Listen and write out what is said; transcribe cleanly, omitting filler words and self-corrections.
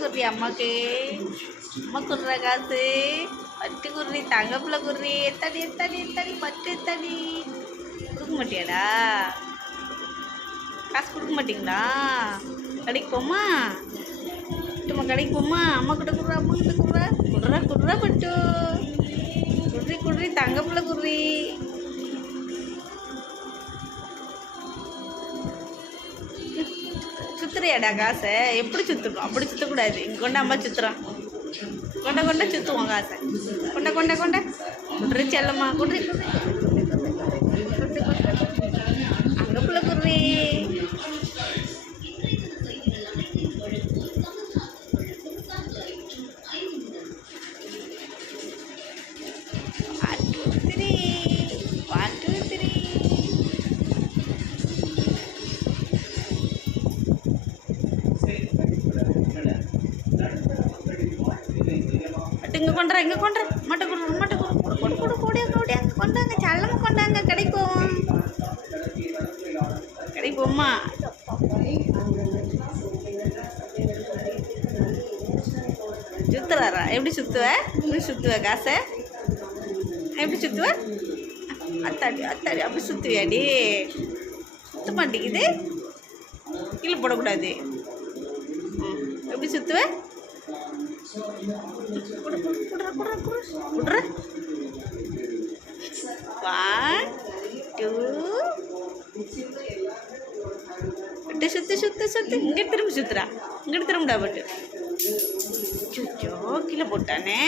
குர்ரி அம்மாக்கு. அம்மா குர்ற காசு. பட்டு குர்ரி தங்கப்புல குர்ரி. எத்தடி எத்தடி எத்தடி பட்டு எத்தடி. கொடுக்க மாட்டியாடா? காசு கொடுக்க மாட்டிங்களா? கடைக்கு போமா? சும்மா கடைக்கு போமா? அம்மா கிட்ட குடுறா, அம்மா கிட்ட குடுறா. குடுறா குடுறா பட்டு. குர்ரி குர்ரி தங்கப்புல குர்ரி. சுத்துறியாடா காசை? எப்படி சுற்றணும்? அப்படி சுற்றக்கூடாது. இங்கே கொண்டு அம்மா சுற்றுறான். கொண்ட கொண்ட சுற்றுவோம் காசை. கொண்ட கொண்ட கொண்ட குட்ரி செல்லம்மா குட்ரி. அங்கே புள்ள குர்ரி. இங்கே கொண்டுறேன், இங்கே கொண்டுறேன். மட்டை கொடு மட்டை கொடு கொடு கொடு கொடியாங்க கொடியாங்க கொண்டாங்க. செல்லமா கொண்டாங்க. கடைக்கு போவோம். கடைக்கு போமா? சுத்துறாரா? எப்படி சுற்றுவ? எப்படி சுற்றுவ காசை? எப்படி சுற்றுவ? அத்தாடி அத்தாடி அப்படி சுற்றுவியாடி? சுற்ற மாட்டேங்குது. கீழே போடக்கூடாது. எப்படி சுற்றுவ? குடுற 1 2 பட்டு சுத்து சுத்து சுத்து. இங்கே திரும்ப சுத்துறா. இங்கிட்டு திரும்படா பட்டு. சுச்சோ கீழே போட்டானே.